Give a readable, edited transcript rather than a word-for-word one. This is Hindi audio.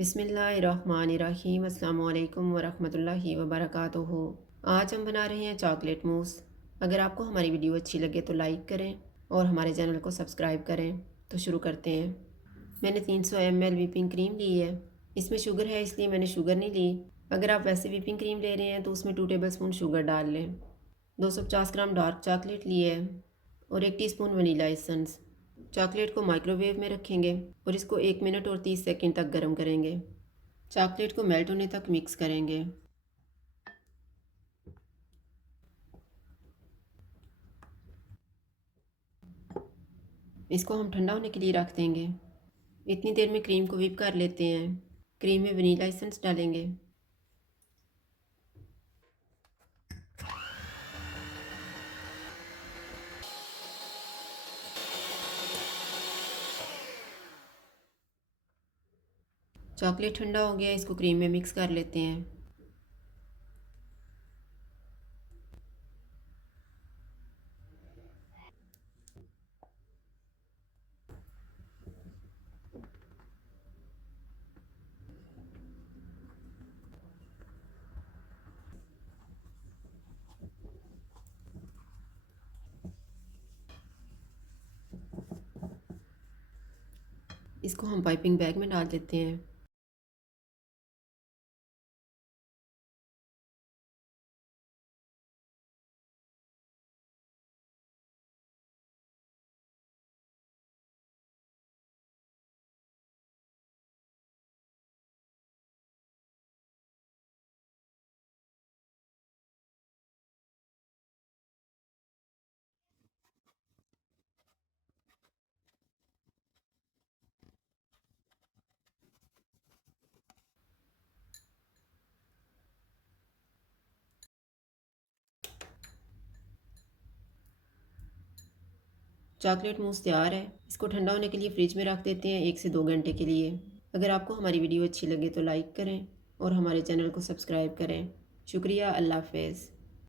बिस्मिल्लाहिर्रहमानिर्रहीम अस्सलामु अलैकुम वरहमतुल्लाहि वबरकातुहू। आज हम बना रहे हैं चॉकलेट मूस। अगर आपको हमारी वीडियो अच्छी लगे तो लाइक करें और हमारे चैनल को सब्सक्राइब करें। तो शुरू करते हैं। मैंने 300 ml व्हिपिंग क्रीम ली है। इसमें शुगर है इसलिए मैंने शुगर नहीं ली। अगर आप वैसे व्हिपिंग क्रीम ले रहे हैं तो उसमें 2 टेबलस्पून शुगर डाल लें। 250 ग्राम डार्क चॉकलेट ली है और 1 टीस्पून वनीला एसेंस। चॉकलेट को माइक्रोवेव में रखेंगे और इसको 1 मिनट और 30 सेकंड तक गर्म करेंगे। चॉकलेट को मेल्ट होने तक मिक्स करेंगे। इसको हम ठंडा होने के लिए रख देंगे। इतनी देर में क्रीम को व्हिप कर लेते हैं। क्रीम में वनीला एसेंस डालेंगे। चॉकलेट ठंडा हो गया, इसको क्रीम में मिक्स कर लेते हैं। इसको हम पाइपिंग बैग में डाल देते हैं। चॉकलेट मूस तैयार है। इसको ठंडा होने के लिए फ्रिज में रख देते हैं 1 से 2 घंटे के लिए। अगर आपको हमारी वीडियो अच्छी लगे तो लाइक करें और हमारे चैनल को सब्सक्राइब करें। शुक्रिया। अल्लाह हाफ़िज़।